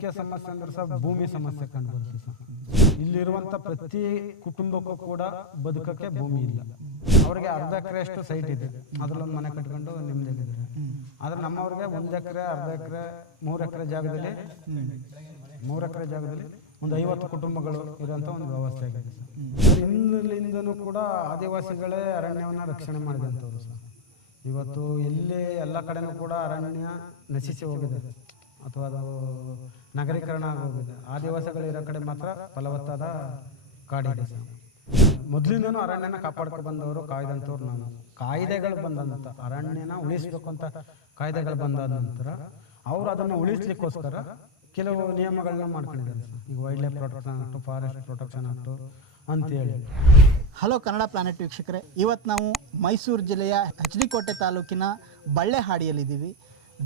ಮುಖ್ಯ ಸಮಸ್ಯೆ ಅಂದ್ರೆ ಸರ್ ಭೂಮಿ ಸಮಸ್ಯೆ ಕಂಡು ಬರುತ್ತೆ ಸರ್ ಇಲ್ಲಿರುವಂತ ಪ್ರತಿ ಕುಟುಂಬಕ್ಕೂ ಕೂಡ ಬದುಕಕ್ಕೆ ಭೂಮಿ ಇಲ್ಲ. ಅವ್ರಿಗೆ ಅರ್ಧ ಎಕರೆ ಅಷ್ಟು ಸೈಟ್ ಇದೆ. ಅದ್ರಲ್ಲೊಂದು ಮನೆ ಕಟ್ಕೊಂಡು ನೆಮ್ಮದಿಯಾಗಿದ್ದಾರೆ ಆದ್ರೆ ನಮ್ಮವ್ರಿಗೆ ಒಂದು ಎಕರೆ, ಅರ್ಧ ಎಕರೆ, ಮೂರು ಎಕರೆ ಜಾಗದಲ್ಲಿ, ಮೂರು ಎಕರೆ ಜಾಗದಲ್ಲಿ ಒಂದು ಐವತ್ತು ಕುಟುಂಬಗಳು ಇರುವಂತ ಒಂದು ವ್ಯವಸ್ಥೆ ಆಗಿದೆ ಸರ್. ಕೂಡ ಆದಿವಾಸಿಗಳೇ ಅರಣ್ಯವನ್ನ ರಕ್ಷಣೆ ಮಾಡಿದಂಥವ್ರು ಸರ್. ಇವತ್ತು ಎಲ್ಲಿ ಎಲ್ಲ ಕಡೆನೂ ಕೂಡ ಅರಣ್ಯ ನಶಿಸಿ ಹೋಗಿದೆ. ಅಥವಾ ಅದು ನಗರೀಕರಣ ಆಗೋಗಿದೆ ಆದಿವಾಸಿಗಳು ಇರೋ ಕಡೆ ಮಾತ್ರ ಫಲವತ್ತಾದ ಕಾಡಿದೆ. ಮೊದಲಿಂದನು ಅರಣ್ಯನ ಕಾಪಾಡ್ಕೊಂಡು ಬಂದವರು ಕಾಯ್ದಂಥವ್ರು ನಾನು. ಕಾಯ್ದೆಗಳು ಬಂದಂತ ಅರಣ್ಯನ ಉಳಿಸ್ಬೇಕು ಅಂತ ಕಾಯ್ದೆಗಳು ಬಂದಾದ ನಂತರ ಅವರು ಅದನ್ನು ಉಳಿಸ್ಲಿಕ್ಕೋಸ್ಕರ ಕೆಲವು ನಿಯಮಗಳನ್ನ ಮಾಡ್ಕೊಂಡಿದ್ದಾರೆ ಈಗ wildlife protection act forest protection act ಅಂತೇಳಿ. ಹಲೋ ಕನ್ನಡ ಪ್ಲಾನೆಟ್ ವೀಕ್ಷಕರೇ, ಇವತ್ತು ನಾವು ಮೈಸೂರು ಜಿಲ್ಲೆಯ ಹಚ್ಡಿಕೋಟೆ ತಾಲೂಕಿನ ಬಳ್ಳೆಹಾಡಿಯಲ್ಲಿದ್ದೀವಿ.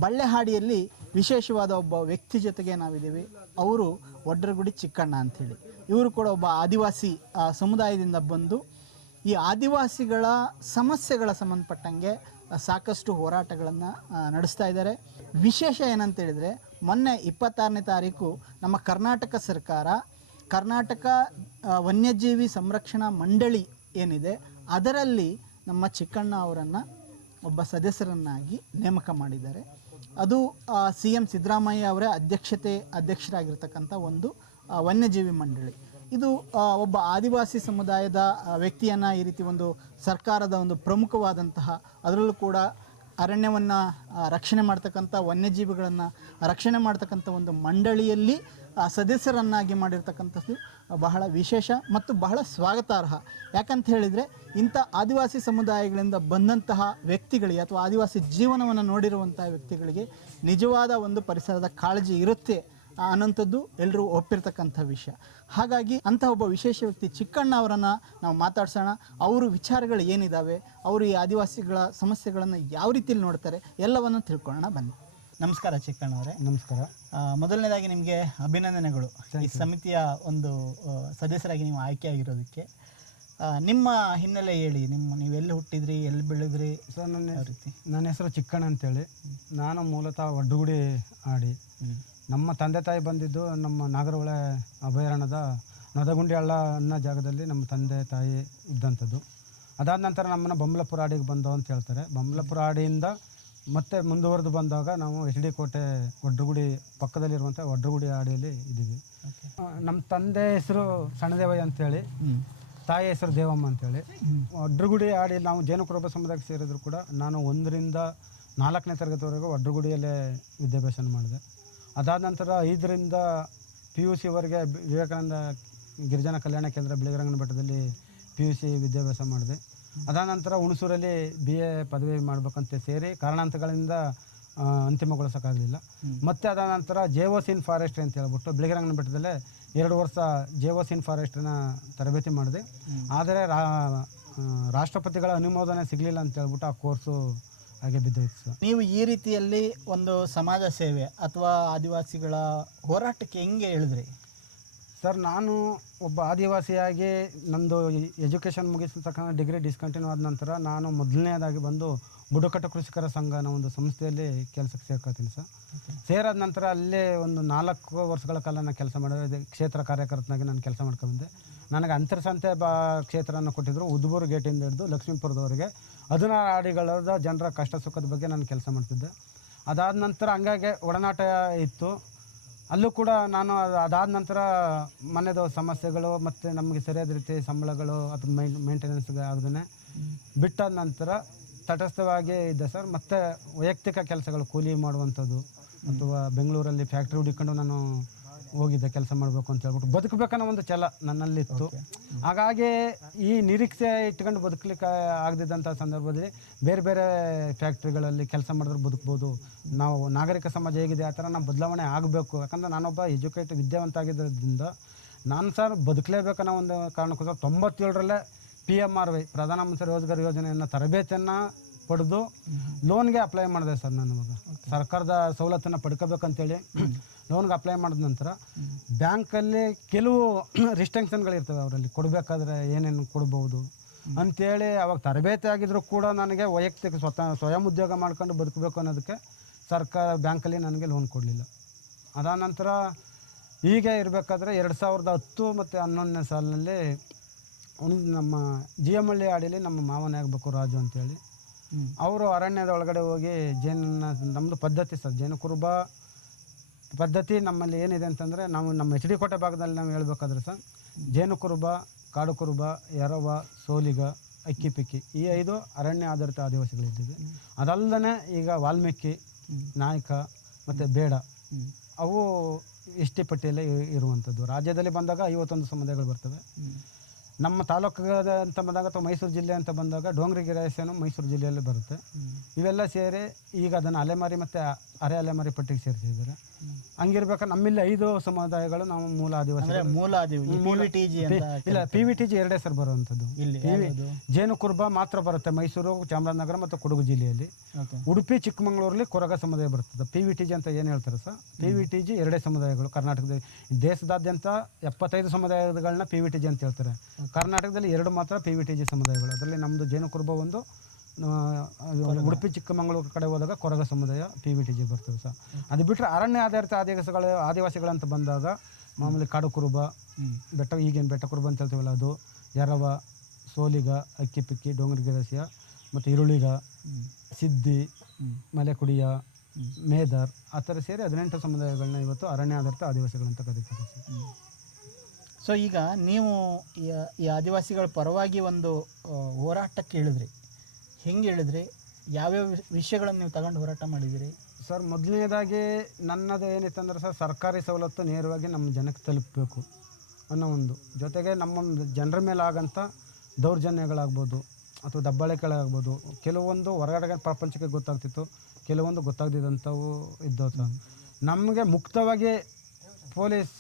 ಬಳ್ಳೆಹಾಡಿಯಲ್ಲಿ ವಿಶೇಷವಾದ ಒಬ್ಬ ವ್ಯಕ್ತಿ ಜೊತೆಗೆ ನಾವಿದ್ದೀವಿ. ಅವರು ಒಡ್ರಗುಡಿ ಚಿಕ್ಕಣ್ಣ ಅಂಥೇಳಿ. ಇವರು ಕೂಡ ಒಬ್ಬ ಆದಿವಾಸಿ ಸಮುದಾಯದಿಂದ ಬಂದು ಈ ಆದಿವಾಸಿಗಳ ಸಮಸ್ಯೆಗಳ ಸಂಬಂಧಪಟ್ಟಂಗೆ ಸಾಕಷ್ಟು ಹೋರಾಟಗಳನ್ನು ನಡೆಸ್ತಾ ಇದ್ದಾರೆ. ವಿಶೇಷ ಏನಂತ ಹೇಳಿದರೆ ಮೊನ್ನೆ ಇಪ್ಪತ್ತಾರನೇ ತಾರೀಕು ನಮ್ಮ ಕರ್ನಾಟಕ ಸರ್ಕಾರ, ಕರ್ನಾಟಕ ವನ್ಯಜೀವಿ ಸಂರಕ್ಷಣಾ ಮಂಡಳಿ ಏನಿದೆ, ಅದರಲ್ಲಿ ನಮ್ಮ ಚಿಕ್ಕಣ್ಣ ಅವರನ್ನು ಒಬ್ಬ ಸದಸ್ಯರನ್ನಾಗಿ ನೇಮಕ ಮಾಡಿದ್ದಾರೆ. ಅದು ಸಿ ಎಂ ಸಿದ್ದರಾಮಯ್ಯ ಅವರ ಅಧ್ಯಕ್ಷತೆ, ಅಧ್ಯಕ್ಷರಾಗಿರ್ತಕ್ಕಂಥ ಒಂದು ವನ್ಯಜೀವಿ ಮಂಡಳಿ. ಇದು ಒಬ್ಬ ಆದಿವಾಸಿ ಸಮುದಾಯದ ವ್ಯಕ್ತಿಯನ್ನು ಈ ರೀತಿ ಒಂದು ಸರ್ಕಾರದ ಒಂದು ಪ್ರಮುಖವಾದಂತಹ, ಅದರಲ್ಲೂ ಕೂಡ ಅರಣ್ಯವನ್ನು ರಕ್ಷಣೆ ಮಾಡ್ತಕ್ಕಂಥ ವನ್ಯಜೀವಿಗಳನ್ನು ರಕ್ಷಣೆ ಮಾಡ್ತಕ್ಕಂಥ ಒಂದು ಮಂಡಳಿಯಲ್ಲಿ ಸದಸ್ಯರನ್ನಾಗಿ ಮಾಡಿರ್ತಕ್ಕಂಥದ್ದು ಬಹಳ ವಿಶೇಷ ಮತ್ತು ಬಹಳ ಸ್ವಾಗತಾರ್ಹ. ಯಾಕಂತ ಹೇಳಿದರೆ ಇಂಥ ಆದಿವಾಸಿ ಸಮುದಾಯಗಳಿಂದ ಬಂದಂತಹ ವ್ಯಕ್ತಿಗಳಿಗೆ ಅಥವಾ ಆದಿವಾಸಿ ಜೀವನವನ್ನು ನೋಡಿರುವಂತಹ ವ್ಯಕ್ತಿಗಳಿಗೆ ನಿಜವಾದ ಒಂದು ಪರಿಸರದ ಕಾಳಜಿ ಇರುತ್ತೆ ಅನ್ನೋಂಥದ್ದು ಎಲ್ಲರೂ ಒಪ್ಪಿರ್ತಕ್ಕಂಥ ವಿಷಯ. ಹಾಗಾಗಿ ಅಂತಹ ಒಬ್ಬ ವಿಶೇಷ ವ್ಯಕ್ತಿ ಚಿಕ್ಕಣ್ಣ ಅವರನ್ನು ನಾವು ಮಾತಾಡ್ಸೋಣ. ಅವರು ವಿಚಾರಗಳು ಏನಿದ್ದಾವೆ ಅವರು ಈ ಆದಿವಾಸಿಗಳ ಸಮಸ್ಯೆಗಳನ್ನು ಯಾವ ರೀತಿಯಲ್ಲಿ ನೋಡ್ತಾರೆ? ಎಲ್ಲವನ್ನು ತಿಳ್ಕೊಳ್ಳೋಣ ಬನ್ನಿ. ನಮಸ್ಕಾರ ಚಿಕ್ಕಣ್ಣ ಅವರೇ. ನಮಸ್ಕಾರ. ಮೊದಲನೇದಾಗಿ ನಿಮಗೆ ಅಭಿನಂದನೆಗಳು. ಈ ಸಮಿತಿಯ ಒಂದು ಸದಸ್ಯರಾಗಿ ನೀವು ಆಯ್ಕೆಯಾಗಿರೋದಕ್ಕೆ ನಿಮ್ಮ ಹಿನ್ನೆಲೆ ಹೇಳಿ ನಿಮ್ಮ ನೀವು ಎಲ್ಲಿ ಹುಟ್ಟಿದ್ರಿ ಎಲ್ಲಿ ಬೆಳೆದ್ರಿ? ಸೊ ನನ್ನ ರೀತಿ? ನನ್ನ ಹೆಸರು ಚಿಕ್ಕಣ್ಣ ಅಂತೇಳಿ. ನಾನು ಮೂಲತಃ ಒಡ್ಡುಗುಡಿ ಆಡಿ. ನಮ್ಮ ತಂದೆ ತಾಯಿ ಬಂದಿದ್ದು ನಮ್ಮ ನಾಗರಹೊಳೆ ಅಭಯಾರಣ್ಯದ ನದಗುಂಡಿ ಹಳ್ಳ ಅನ್ನೋ ಜಾಗದಲ್ಲಿ ನಮ್ಮ ತಂದೆ ತಾಯಿ ಇದ್ದಂಥದ್ದು. ಅದಾದ ನಂತರ ನಮ್ಮನ್ನು ಬೊಮ್ಮಲಪುರ ಆಡಿಗೆ ಬಂದವು ಅಂತ ಹೇಳ್ತಾರೆ. ಬೊಮ್ಮಲಪುರ ಆಡಿಯಿಂದ ಮತ್ತೆ ಮುಂದುವರೆದು ಬಂದಾಗ ನಾವು ಎಚ್ ಡಿ ಕೋಟೆ ಒಡ್ರಗುಡಿ ಪಕ್ಕದಲ್ಲಿರುವಂಥ ಒಡ್ರಗುಡಿ ಆಡಿಯಲ್ಲಿ ಇದ್ದೀವಿ. ನಮ್ಮ ತಂದೆ ಹೆಸರು ಸಣ್ಣದೇವಯ್ಯ ಅಂತೇಳಿ ತಾಯಿ ಹೆಸರು ದೇವಮ್ಮ ಅಂತೇಳಿ. ಒಡ್ರಗುಡಿ ಆಡಿ ನಾವು ಜೇನುಕುರುಬ ಸಮುದಾಯಕ್ಕೆ ಸೇರಿದ್ರು ಕೂಡ ನಾನು ಒಂದರಿಂದ ನಾಲ್ಕನೇ ತರಗತಿವರೆಗೂ ಒಡ್ರಗುಡಿಯಲ್ಲೇ ವಿದ್ಯಾಭ್ಯಾಸ ಮಾಡಿದೆ. ಅದಾದ ನಂತರ ಐದರಿಂದ ಪಿ ಯು ಸಿವರೆಗೆ ವಿವೇಕಾನಂದ ಗಿರಿಜನ ಕಲ್ಯಾಣ ಕೇಂದ್ರ ಬಿಳಿಗರಂಗನ ಬೆಟ್ಟದಲ್ಲಿ ಪಿ ಯು ಸಿ ವಿದ್ಯಾಭ್ಯಾಸ ಮಾಡಿದೆ. ಅದಾದ ನಂತರ ಹುಣಸೂರಲ್ಲಿ ಬಿ ಎ ಪದವಿ ಮಾಡ್ಬೇಕಂತ ಸೇರಿ ಕಾರಣಾಂತರಗಳಿಂದ ಆ, ಅಂತಿಮಗೊಳಿಸೋಕ್ಕಾಗಲಿಲ್ಲ. ಮತ್ತೆ ಅದಾದ ನಂತರ ಜೇವೋಸಿನ್ ಫಾರೆಸ್ಟ್ರಿ ಅಂತ ಹೇಳ್ಬಿಟ್ಟು ಬಿಳಿಗಿರಂಗನ ಬೆಟ್ಟದಲ್ಲೇ ಎರಡು ವರ್ಷ ಜೇವೋಸಿನ್ ಫಾರೆಸ್ಟ್ರಿನ ತರಬೇತಿ ಮಾಡಿದೆ. ಆದರೆ ರಾ ರಾಷ್ಟ್ರಪತಿಗಳ ಅನುಮೋದನೆ ಸಿಗಲಿಲ್ಲ ಅಂತ ಹೇಳ್ಬಿಟ್ಟು ಆ ಕೋರ್ಸು ಹಾಗೆ ಬಿದ್ದೋಯ್ತು ಸರ್. ನೀವು ಈ ರೀತಿಯಲ್ಲಿ ಒಂದು ಸಮಾಜ ಸೇವೆ ಅಥವಾ ಆದಿವಾಸಿಗಳ ಹೋರಾಟಕ್ಕೆ ಹೆಂಗೆ ಹೇಳಿದ್ರಿ ಸರ್, ನಾನು ಒಬ್ಬ ಆದಿವಾಸಿಯಾಗಿ ನಂದು ಎಜುಕೇಷನ್ ಮುಗಿಸ್ತಕ್ಕಂಥ ಡಿಗ್ರಿ ಡಿಸ್ಕಂಟಿನ್ಯೂ ಆದ ನಂತರ ನಾನು ಮೊದಲನೇದಾಗಿ ಬಂದು ಬುಡಕಟ್ಟು ಕೃಷಿಕರ ಸಂಘ ಅನ್ನೋ ಒಂದು ಸಂಸ್ಥೆಯಲ್ಲಿ ಕೆಲಸಕ್ಕೆ ಸೇರ್ಕೊತೀನಿ ಸರ್. ಸೇರಾದ ನಂತರ ಅಲ್ಲೇ ಒಂದು ನಾಲ್ಕು ವರ್ಷಗಳ ಕಾಲ ನಾನು ಕೆಲಸ ಮಾಡಿದೆ. ಕ್ಷೇತ್ರ ಕಾರ್ಯಕರ್ತನಾಗಿ ನಾನು ಕೆಲಸ ಮಾಡ್ಕೊಂಡೆ ನನಗೆ ಅಂತರ್ಸಂತೆ ಬಾ ಕ್ಷೇತ್ರನ ಕೊಟ್ಟಿದ್ದರು ಉದ್ಬೂರು ಗೇಟಿಂದ ಹಿಡಿದು ಲಕ್ಷ್ಮೀಪುರದವರೆಗೆ. ಹದಿನಾರು ಆಡಿಗಳದ ಜನರ ಕಷ್ಟ ಸುಖದ ಬಗ್ಗೆ ನಾನು ಕೆಲಸ ಮಾಡ್ತಿದ್ದೆ. ಅದಾದ ನಂತರ ಹಂಗಾಗಿ ಒಡನಾಟ ಇತ್ತು. ಅಲ್ಲೂ ಕೂಡ ನಾನು ಅದು ಅದಾದ ನಂತರ ಮನೆದು ಸಮಸ್ಯೆಗಳು ಮತ್ತು ನಮಗೆ ಸರಿಯಾದ ರೀತಿ ಸಂಬಳಗಳು ಅಥವಾ ಮೈನ್ ಮೇಂಟೆನೆನ್ಸ್ಗೆ ಆಗದೇ ಬಿಟ್ಟಾದ ನಂತರ ತಟಸ್ಥವಾಗಿ ಇದ್ದೆ ಸರ್. ಮತ್ತು ವೈಯಕ್ತಿಕ ಕೆಲಸಗಳು ಕೂಲಿ ಮಾಡುವಂಥದ್ದು ಅಥವಾ ಬೆಂಗಳೂರಲ್ಲಿ ಫ್ಯಾಕ್ಟ್ರಿ ಹುಡುಕೊಂಡು ನಾನು ಹೋಗಿದ್ದೆ ಕೆಲಸ ಮಾಡಬೇಕು ಅಂತ ಹೇಳ್ಬಿಟ್ಟು ಬದುಕಬೇಕನ್ನೋ ಒಂದು ಛಲ ನನ್ನಲ್ಲಿತ್ತು. ಹಾಗಾಗಿ ಈ ನಿರೀಕ್ಷೆ ಇಟ್ಕೊಂಡು ಬದುಕಲಿಕ್ಕೆ ಆಗದಿದ್ದಂಥ ಸಂದರ್ಭದಲ್ಲಿ ಬೇರೆ ಬೇರೆ ಫ್ಯಾಕ್ಟ್ರಿಗಳಲ್ಲಿ ಕೆಲಸ ಮಾಡಿದ್ರೆ ಬದುಕ್ಬೋದು. ನಾವು ನಾಗರಿಕ ಸಮಾಜ ಹೇಗಿದೆ ಆ ಥರ ನಾವು ಬದಲಾವಣೆ ಆಗಬೇಕು. ಯಾಕಂದ್ರೆ ನಾನೊಬ್ಬ ಎಜುಕೇಟ್ ವಿದ್ಯಾವಂತ ಆಗಿದ್ದರಿಂದ ನಾನು ಸರ್ ಬದುಕಲೇಬೇಕನ್ನೋ ಒಂದು ಕಾರಣಕ್ಕೋಸ್ಕರ ತೊಂಬತ್ತೇಳರಲ್ಲೇ ಪಿ ಎಂ ಆರ್ ವೈ ಪ್ರಧಾನಮಂತ್ರಿ ರೋಜ್ಗಾರ್ ಯೋಜನೆಯನ್ನು ತರಬೇತಿಯನ್ನು ಪಡೆದು ಲೋನ್ಗೆ ಅಪ್ಲೈ ಮಾಡಿದೆ ಸರ್ ನಾನು ಇವಾಗ. ಸರ್ಕಾರದ ಸವಲತ್ತನ್ನು ಪಡ್ಕೋಬೇಕಂತೇಳಿ. ಲೋನ್ಗೆ ಅಪ್ಲೈ ಮಾಡಿದ ನಂತರ ಬ್ಯಾಂಕಲ್ಲಿ ಕೆಲವು ರಿಸ್ಟ್ರಿಕ್ಷನ್ಗಳಿರ್ತವೆ ಅವರಲ್ಲಿ. ಕೊಡಬೇಕಾದ್ರೆ ಏನೇನು ಕೊಡ್ಬೋದು ಅಂಥೇಳಿ ಅವಾಗ ತರಬೇತಿ ಆಗಿದ್ರು ಕೂಡ ನನಗೆ ವೈಯಕ್ತಿಕ ಸ್ವತಃ ಸ್ವಯಂ ಉದ್ಯೋಗ ಮಾಡ್ಕೊಂಡು ಬದುಕಬೇಕು ಅನ್ನೋದಕ್ಕೆ ಸರ್ಕಾರ ಬ್ಯಾಂಕಲ್ಲಿ ನನಗೆ ಲೋನ್ ಕೊಡಲಿಲ್ಲ. ಅದಾದ ನಂತರ ಈಗ ಇರಬೇಕಾದ್ರೆ ಎರಡು ಸಾವಿರದ ಹತ್ತು ಮತ್ತು ಹನ್ನೊಂದನೇ ಸಾಲಿನಲ್ಲಿ ಒಂದು ನಮ್ಮ ಜಿ ಎಂ ಹಳ್ಳಿ ಆಡಿಲಿ ನಮ್ಮ ಮಾವನೇ ಆಗಬೇಕು ರಾಜು ಅಂತೇಳಿ. ಅವರು ಅರಣ್ಯದ ಒಳಗಡೆ ಹೋಗಿ ಜೇನ ನಮ್ಮದು ಪದ್ಧತಿ ಸರ್ ಜೇನು ಕುರುಬ ಪದ್ಧತಿ ನಮ್ಮಲ್ಲಿ ಏನಿದೆ ಅಂತಂದರೆ ನಾವು ನಮ್ಮ ಎಚ್ ಡಿ ಕೋಟೆ ಭಾಗದಲ್ಲಿ ನಾವು ಹೇಳ್ಬೇಕಾದ್ರೆ ಸರ್ ಜೇನು ಕುರುಬ ಕಾಡು ಕುರುಬ ಎರವ, ಸೋಲಿಗ, ಅಕ್ಕಿ ಪಿಕ್ಕಿ ಈ ಐದು ಅರಣ್ಯ ಆಧಾರಿತ ಆದಿವಾಸಿಗಳಿದ್ದೀವಿ ಅದಲ್ಲದೆ ಈಗ ವಾಲ್ಮೀಕಿ, ನಾಯಕ ಮತ್ತು ಬೇಡ. ಅವು ಎಸ್ ಟಿ ಪಟ್ಟಿಯಲ್ಲೇ ಇರುವಂಥದ್ದು ರಾಜ್ಯದಲ್ಲಿ ಬಂದಾಗ ಐವತ್ತೊಂದು ಸಮುದಾಯಗಳು ಬರ್ತವೆ ನಮ್ಮ ತಾಲೂಕು ಅಂತ ಬಂದಾಗ ಅಥವಾ ಮೈಸೂರು ಜಿಲ್ಲೆ ಅಂತ ಬಂದಾಗ ಡೋಂಗ್ರಿ ಗಿರಾಯಸೇನು ಮೈಸೂರು ಜಿಲ್ಲೆಯಲ್ಲಿ ಬರುತ್ತೆ. ಇವೆಲ್ಲ ಸೇರಿ ಈಗ ಅದನ್ನು ಅಲೆಮಾರಿ ಮತ್ತು ಅರೆ ಅಲೆಮಾರಿ ಪಟ್ಟಿಗೆ ಸೇರಿಸಿದ್ದಾರೆ ಹಂಗಿರ್ಬೇಕಾದ್ರೆ ನಮ್ಮಲ್ಲಿ ಐದು ಸಮುದಾಯಗಳು ನಾವು ಮೂಲ ಆದಿವಾಸಿ ಮೂಲ ಆದಿವಿ ಪಿ ಟಿ ಅಂತ ಇಲ್ಲ ಪಿ ವಿ ಟಿ ಜಿ ಎರಡೇ ಸರ್ ಬರುವಂಥದ್ದು. ಇಲ್ಲಿ ಜೇನು ಕುರುಬ ಮಾತ್ರ ಬರುತ್ತೆ ಮೈಸೂರು ಚಾಮರಾಜನಗರ ಮತ್ತು ಕೊಡಗು ಜಿಲ್ಲೆಯಲ್ಲಿ. ಉಡುಪಿ ಚಿಕ್ಕಮಗಳೂರಲ್ಲಿ ಕೊರಗ ಸಮುದಾಯ ಬರ್ತದೆ. ಪಿ ವಿ ಟಿ ಜಿ ಅಂತ ಏನು ಹೇಳ್ತಾರೆ sir? P V T G ಎರಡೇ ಸಮುದಾಯಗಳು. ಕರ್ನಾಟಕದಲ್ಲಿ ದೇಶದಾದ್ಯಂತ ಎಪ್ಪತ್ತೈದು ಸಮುದಾಯಗಳನ್ನ ಪಿ ವಿ ಟಿ ಜಿ ಅಂತ ಹೇಳ್ತಾರೆ. ಕರ್ನಾಟಕದಲ್ಲಿ ಎರಡು ಮಾತ್ರ ಪಿ ವಿ ಟಿ ಜಿ ಸಮುದಾಯಗಳು. ಅದರಲ್ಲಿ ನಮ್ಮದು ಜೇನು ಕುರುಬ ಒಂದು ಉಡುಪಿ ಚಿಕ್ಕಮಗಳೂರು ಕಡೆ ಹೋದಾಗ ಕೊರಗ ಸಮುದಾಯ ಪಿ ವಿ ಟಿ ಜಿ ಬರ್ತದೆ ಸರ್ ಅದು ಬಿಟ್ಟರೆ ಅರಣ್ಯ ಆಧಾರಿತ ಆದಿವಾಸಿಗಳ ಆದಿವಾಸಿಗಳಂತ ಬಂದಾಗ ಮಾಮೂಲಿ ಕಾಡು ಕುರುಬ ಬೆಟ್ಟ ಈಗೇನು ಬೆಟ್ಟ ಕುರುಬ ಅಂತ ಹೇಳ್ತೀವಲ್ಲ ಅದು ಎರವ ಸೋಲಿಗ ಅಕ್ಕಿ ಪಿಕ್ಕಿ ಡೋಂಗರಿ ಗಿರಸಿಯ ಮತ್ತು ಈರುಳ್ಳಿಗ. ಸಿದ್ದಿ. ಮಲೆಕುಡಿಯ. ಮೇದರ್ ಆ ಥರ ಸೇರಿ ಹದಿನೆಂಟು ಸಮುದಾಯಗಳನ್ನ ಇವತ್ತು ಅರಣ್ಯ ಆಧಾರಿತ ಆದಿವಾಸಿಗಳಂತ ಕರೀತಾರೆ ಸರ್. ಸೊ ಈಗ ನೀವು ಈ ಈ ಆದಿವಾಸಿಗಳ ಪರವಾಗಿ ಒಂದು ಹೋರಾಟಕ್ಕೆ ಇಳಿದ್ರಿ ಹೆಂಗೆ ಹೇಳಿದ್ರಿ? ಯಾವ್ಯಾವ ವಿಷ- ವಿಷಯಗಳನ್ನು ನೀವು ತಗೊಂಡು ಹೋರಾಟ ಮಾಡಿದಿರಿ ಸರ್, ಮೊದಲನೇದಾಗಿ ನನ್ನದು ಏನಿತ್ತಂದ್ರೆ ಸರ್, ಸರ್ಕಾರಿ ಸವಲತ್ತು ನೇರವಾಗಿ ನಮ್ಮ ಜನಕ್ಕೆ ತಲುಪಬೇಕು ಅನ್ನೋ ಒಂದು. ಜೊತೆಗೆ ನಮ್ಮ ಜನರ ಮೇಲೆ ಆಗಂಥ ದೌರ್ಜನ್ಯಗಳಾಗ್ಬೋದು ಅಥವಾ ದಬ್ಬಾಳಿಕೆಗಳಾಗ್ಬೋದು, ಕೆಲವೊಂದು ಹೊರಗಡೆ ಪ್ರಪಂಚಕ್ಕೆ ಗೊತ್ತಾಗ್ತಿತ್ತು, ಕೆಲವೊಂದು ಗೊತ್ತಾಗ್ದಿದ್ದಂಥವು ಇದ್ದವು ಸರ್. ನಮಗೆ ಮುಕ್ತವಾಗಿ ಪೊಲೀಸ್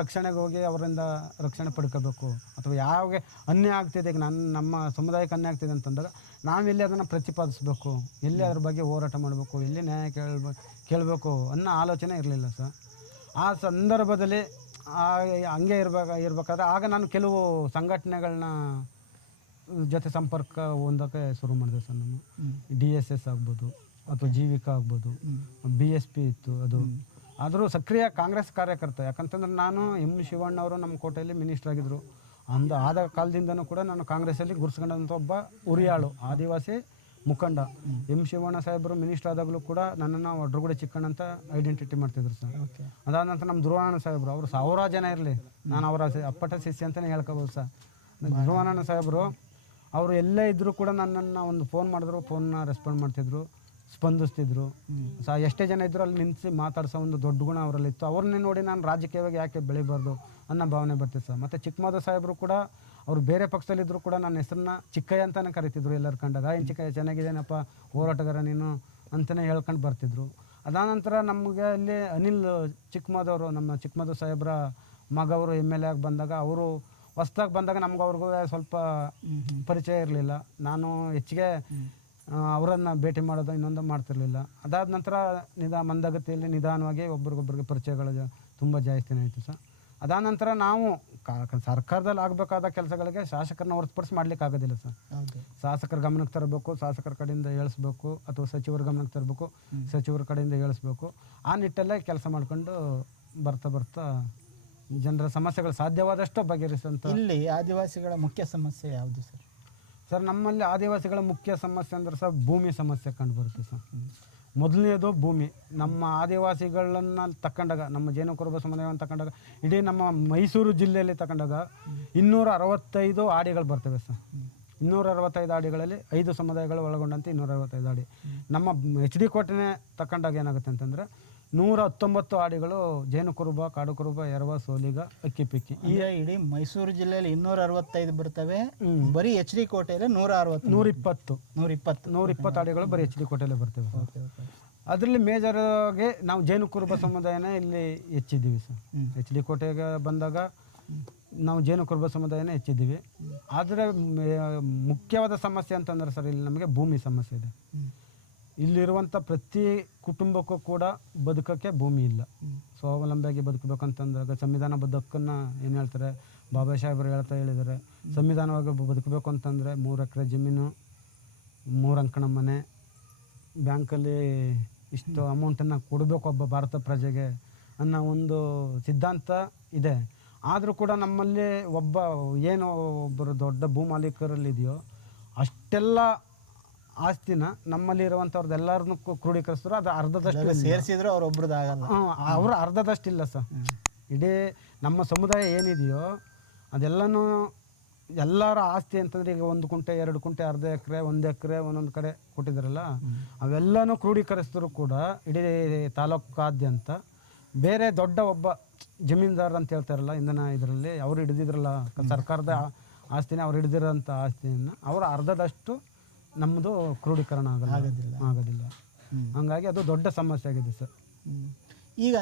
ರಕ್ಷಣೆಗೆ ಹೋಗಿ ಅವರಿಂದ ರಕ್ಷಣೆ ಪಡ್ಕೋಬೇಕು ಅಥವಾ ಯಾವಾಗ ಅನ್ಯಾಯ ಆಗ್ತಿದೆ ಈಗ ನನ್ನ ನಮ್ಮ ಸಮುದಾಯಕ್ಕೆ ಅನ್ಯಾಯ ಆಗ್ತಿದೆ ಅಂತಂದಾಗ ನಾವೆಲ್ಲಿ ಅದನ್ನು ಪ್ರತಿಪಾದಿಸಬೇಕು? ಎಲ್ಲಿ ಅದ್ರ ಬಗ್ಗೆ ಹೋರಾಟ ಮಾಡಬೇಕು? ಎಲ್ಲಿ ನ್ಯಾಯ ಕೇಳಬ ಕೇಳಬೇಕು ಅನ್ನೋ ಆಲೋಚನೆ ಇರಲಿಲ್ಲ ಸರ್. ಆ ಸಂದರ್ಭದಲ್ಲಿ ಆ ಹಂಗೆ ಇರ್ಬೇಕು ಇರಬೇಕಾದ್ರೆ ಆಗ ನಾನು ಕೆಲವು ಸಂಘಟನೆಗಳನ್ನ ಜೊತೆ ಸಂಪರ್ಕ ಹೊಂದೋಕ್ಕೆ ಶುರು ಮಾಡಿದೆ ಸರ್ ನಾನು. ಡಿ ಎಸ್ ಎಸ್ ಆಗ್ಬೋದು ಅಥವಾ ಜೀವಿಕ ಆಗ್ಬೋದು ಬಿ ಎಸ್ ಪಿ ಇತ್ತು ಅದು. ಆದರೂ ಸಕ್ರಿಯ ಕಾಂಗ್ರೆಸ್ ಕಾರ್ಯಕರ್ತ, ಯಾಕಂತಂದ್ರೆ ನಾನು ಎಂ ಶಿವಣ್ಣವರು ನಮ್ಮ ಕೋಟೆಯಲ್ಲಿ ಮಿನಿಸ್ಟರ್ ಆಗಿದ್ದರು ಅಂದ ಆದ ಕಾಲದಿಂದನೂ ಕೂಡ ನಾನು ಕಾಂಗ್ರೆಸ್ಸಲ್ಲಿ ಗುರ್ಸ್ಕೊಂಡಂಥ ಒಬ್ಬ ಉರಿಯಾಳು, ಆದಿವಾಸಿ ಮುಖಂಡ. ಎಂ ಶಿವಣ್ಣ ಸಾಹೇಬರು ಮಿನಿಸ್ಟರ್ ಆದಾಗಲೂ ಕೂಡ ನನ್ನನ್ನು ಒಡ್ರಗುಡೆ ಚಿಕ್ಕಣ್ಣ ಅಂತ ಐಡೆಂಟಿಟಿ ಮಾಡ್ತಿದ್ರು ಸರ್. ಅದಾದ ನಂತರ ನಮ್ಮ ಧ್ರುವಾನಂದ ಸಾಹೇಬರು, ಅವರು ಸಾವಿರ ಜನ ಇರಲಿ. ನಾನು ಅವರ ಅಪ್ಪಟ ಶಿಷ್ಯ ಅಂತಲೇ ಹೇಳ್ಕೋಬೋದು ಸರ್. ಧ್ರುವಾನಂದ ಸಾಹೇಬರು, ಅವರು ಎಲ್ಲೇ ಇದ್ದರೂ ಕೂಡ ನನ್ನನ್ನು ಒಂದು ಫೋನ್ ಮಾಡಿದ್ರು ಫೋನ್ನ ರೆಸ್ಪಾಂಡ್ ಮಾಡ್ತಿದ್ರು. ಸ್ಪಂದಿಸ್ತಿದ್ರು. ಸ ಎಷ್ಟೇ ಜನ ಇದ್ದರೂ ಅಲ್ಲಿ ನಿಲ್ಲಿಸಿ ಮಾತಾಡ್ಸೋ ಒಂದು ದೊಡ್ಡ ಗುಣ ಅವರಲ್ಲಿತ್ತು ಅವ್ರನ್ನೇ ನೋಡಿ ನಾನು ರಾಜಕೀಯವಾಗಿ ಯಾಕೆ ಬೆಳಿಬಾರ್ದು ಅನ್ನೋ ಭಾವನೆ ಬರ್ತಿತ್ತು ಸರ್. ಮತ್ತು ಚಿಕ್ಕಮಾದ ಸಾಹೇಬರು ಕೂಡ ಅವರು ಬೇರೆ ಪಕ್ಷದಲ್ಲಿದ್ದರೂ ಕೂಡ ನನ್ನ ಹೆಸರನ್ನ ಚಿಕ್ಕಯ್ಯ ಅಂತಲೇ ಕರಿತಿದ್ರು ಎಲ್ಲರ ಕಂಡಾಗ. ಏನು ಚಿಕ್ಕಯ್ಯ ಚೆನ್ನಾಗಿದ್ದೇನಪ್ಪ ಹೋರಾಟಗಾರ ನೀನು? ಅಂತಲೇ ಹೇಳ್ಕೊಂಡು ಬರ್ತಿದ್ರು. ಅದಾದ ನಂತರ ನಮಗೆ ಅಲ್ಲಿ ಅನಿಲ್ ಚಿಕ್ಕಮಾದವರು ನಮ್ಮ ಚಿಕ್ಕಮದು ಸಾಹೇಬ್ರ ಮಗವರು ಎಂ ಎಲ್ ಎ ಆಗಿ ಬಂದಾಗ ಅವರು ಹೊಸ್ದಾಗಿ ಬಂದಾಗ ನಮ್ಗೆ ಅವ್ರಿಗೂ ಸ್ವಲ್ಪ ಪರಿಚಯ ಇರಲಿಲ್ಲ. ನಾನು ಹೆಚ್ಚಿಗೆ ಅವರನ್ನು ಭೇಟಿ ಮಾಡೋದು ಇನ್ನೊಂದು ಮಾಡ್ತಿರಲಿಲ್ಲ. ಅದಾದ ನಂತರ ನಿಧಾನ ಮಂದಗತಿಯಲ್ಲಿ ನಿಧಾನವಾಗಿ ಒಬ್ರಿಗೊಬ್ರಿಗೆ ಪರಿಚಯಗಳು ತುಂಬ ಜಾಸ್ತಿನೇ ಆಯಿತು ಸರ್. ಅದಾದ ನಂತರ ನಾವು ಕಾ- ಸರ್ಕಾರದಲ್ಲಿ ಆಗಬೇಕಾದ ಕೆಲಸಗಳಿಗೆ ಶಾಸಕರನ್ನ ಹೊರತುಪಡಿಸಿ ಮಾಡ್ಲಿಕ್ಕೆ ಆಗೋದಿಲ್ಲ ಸರ್. ಶಾಸಕರ ಗಮನಕ್ಕೆ ತರಬೇಕು ಶಾಸಕರ ಕಡೆಯಿಂದ ಹೇಳಿಸ್ಬೇಕು ಅಥವಾ ಸಚಿವರ ಗಮನಕ್ಕೆ ತರಬೇಕು ಸಚಿವರ ಕಡೆಯಿಂದ ಹೇಳಿಸ್ಬೇಕು ಆ ನಿಟ್ಟಲ್ಲೇ ಕೆಲಸ ಮಾಡ್ಕೊಂಡು ಬರ್ತಾ ಬರ್ತಾ ಜನರ ಸಮಸ್ಯೆಗಳು ಸಾಧ್ಯವಾದಷ್ಟು ಬಗೆಹರಿಸಂತ ಇಲ್ಲಿ ಆದಿವಾಸಿಗಳ ಮುಖ್ಯ ಸಮಸ್ಯೆ ಯಾವುದು ಸರ್? ಸರ್, ನಮ್ಮಲ್ಲಿ ಆದಿವಾಸಿಗಳ ಮುಖ್ಯ ಸಮಸ್ಯೆ ಅಂದರೆ ಸರ್ ಭೂಮಿ ಸಮಸ್ಯೆ ಕಂಡು ಬರುತ್ತೆ ಸರ್. ಮೊದಲನೇದು ಭೂಮಿ. ನಮ್ಮ ಆದಿವಾಸಿಗಳನ್ನ ತಕ್ಕಂಡಾಗ, ನಮ್ಮ ಜೇನು ಕುರುಬ ಸಮುದಾಯವನ್ನು ತಕೊಂಡಾಗ ಇಡೀ ನಮ್ಮ ಮೈಸೂರು ಜಿಲ್ಲೆಯಲ್ಲಿ ತಕೊಂಡಾಗ ಇನ್ನೂರ ಅರವತ್ತೈದು ಆಡಿಗಳು ಬರ್ತವೆ ಸರ್. ಇನ್ನೂರ ಅರವತ್ತೈದು ಆಡಿಗಳಲ್ಲಿ ಐದು ಸಮುದಾಯಗಳು ಒಳಗೊಂಡಂತೆ ಇನ್ನೂರ ಅರವತ್ತೈದು ಆಡಿ. ನಮ್ಮ ಎಚ್ ಡಿ ಕೋಟೆನೇ ತಕೊಂಡಾಗ ಏನಾಗುತ್ತೆ ಅಂತಂದರೆ ನೂರ ಹತ್ತೊಂಬತ್ತು ಆಡಿಗಳು ಜೇನು ಕುರುಬ ಕಾಡು ಕುರುಬ ಎರವ ಸೋಲಿಗ ಅಕ್ಕಿ ಪಿಕ್ಕಿ. ಈಗ ಇಡೀ ಮೈಸೂರು ಜಿಲ್ಲೆಯಲ್ಲಿ ಇನ್ನೂರ ಅರವತ್ತೈದು ಬರ್ತವೆ ಬರೀ ಎಚ್ ಡಿ ಕೋಟೆಯಲ್ಲಿ ನೂರ ಅರವತ್ತು ನೂರ ಇಪ್ಪತ್ತು ನೂರ ಇಪ್ಪತ್ತು ನೂರ ಇಪ್ಪತ್ತು ಆಡಿಗಳು ಬರೀ ಎಚ್ ಡಿ ಕೋಟೆಯಲ್ಲೇ ಬರ್ತವೆ ಅದರಲ್ಲಿ ಮೇಜರ್ಗೆ ನಾವು ಜೇನು ಕುರುಬ ಸಮುದಾಯನ ಇಲ್ಲಿ ಹೆಚ್ಚಿದ್ದೀವಿ ಸರ್. ಎಚ್ ಡಿ ಕೋಟೆಗೆ ಬಂದಾಗ ನಾವು ಜೇನು ಕುರುಬ ಸಮುದಾಯನ ಹೆಚ್ಚಿದ್ದೀವಿ. ಆದರೆ ಮುಖ್ಯವಾದ ಸಮಸ್ಯೆ ಅಂತಂದ್ರೆ ಸರ್ ಇಲ್ಲಿ ನಮಗೆ ಭೂಮಿ ಸಮಸ್ಯೆ ಇದೆ. ಇಲ್ಲಿರುವಂಥ ಪ್ರತಿ ಕುಟುಂಬಕ್ಕೂ ಕೂಡ ಬದುಕೋಕ್ಕೆ ಭೂಮಿ ಇಲ್ಲ. ಸ್ವಾವಲಂಬಿಯಾಗಿ ಬದುಕಬೇಕಂತಂದಾಗ ಸಂವಿಧಾನ ಹಕ್ಕನ್ನು ಏನು ಹೇಳ್ತಾರೆ? ಬಾಬಾ ಸಾಹೇಬರು ಹೇಳ್ತಾ ಹೇಳಿದ್ದಾರೆ. ಸಂವಿಧಾನವಾಗಿ ಬದುಕಬೇಕು ಅಂತಂದರೆ ಮೂರು ಎಕರೆ ಜಮೀನು, ಮೂರು ಅಂಕಣ ಮನೆ, ಬ್ಯಾಂಕಲ್ಲಿ ಇಷ್ಟು ಅಮೌಂಟನ್ನು ಕೊಡಬೇಕು ಒಬ್ಬ ಭಾರತ ಪ್ರಜೆಗೆ ಅನ್ನೋ ಒಂದು ಸಿದ್ಧಾಂತ ಇದೆ. ಆದರೂ ಕೂಡ ನಮ್ಮಲ್ಲಿ ಒಬ್ಬ ಏನು ಒಬ್ಬರು ದೊಡ್ಡ ಭೂಮಾಲೀಕರಲ್ಲಿದೆಯೋ ಅಷ್ಟೆಲ್ಲ ಆಸ್ತಿನ ನಮ್ಮಲ್ಲಿ ಇರುವಂಥವ್ರದ್ದು ಎಲ್ಲರನ್ನೂ ಕ್ರೋಢೀಕರಿಸಿದ್ರು ಅದು ಅರ್ಧದಷ್ಟು. ಸೇರಿಸಿದ್ರು ಅವ್ರೊಬ್ರದ್ದು ಆಗಲ್ಲ ಅವರು ಅರ್ಧದಷ್ಟು ಇಲ್ಲ ಸರ್ ಇಡೀ ನಮ್ಮ ಸಮುದಾಯ ಏನಿದೆಯೋ ಅದೆಲ್ಲನೂ ಎಲ್ಲರ ಆಸ್ತಿ ಅಂತಂದ್ರೆ ಈಗ ಒಂದು ಕುಂಟೆ ಎರಡು ಕುಂಟೆ ಅರ್ಧ ಎಕರೆ ಒಂದು ಎಕರೆ ಒಂದೊಂದು ಕಡೆ ಕೊಟ್ಟಿದ್ರಲ್ಲ ಅವೆಲ್ಲನೂ ಕ್ರೋಢೀಕರಿಸಿದ್ರು ಕೂಡ ಇಡೀ ತಾಲೂಕಾದ್ಯಂತ ಬೇರೆ ದೊಡ್ಡ ಒಬ್ಬ ಜಮೀನ್ದಾರ್ ಅಂತ ಹೇಳ್ತಾರಲ್ಲ ಇಂಧನ ಇದರಲ್ಲಿ ಅವ್ರು ಹಿಡಿದಿದ್ರಲ್ಲ ಸರ್ಕಾರದ ಆಸ್ತಿನ ಅವ್ರು ಹಿಡಿದಿರೋಂಥ ಆಸ್ತಿಯನ್ನು ಅವರು ಅರ್ಧದಷ್ಟು ನಮ್ಮದು ಕ್ರೋಢೀಕರಣ ಆಗಲ್ಲ ಆಗೋದಿಲ್ಲ. ಆಗೋದಿಲ್ಲ. ಹಂಗಾಗಿ ಅದು ದೊಡ್ಡ ಸಮಸ್ಯೆ ಆಗಿದೆ ಸರ್ ಈಗ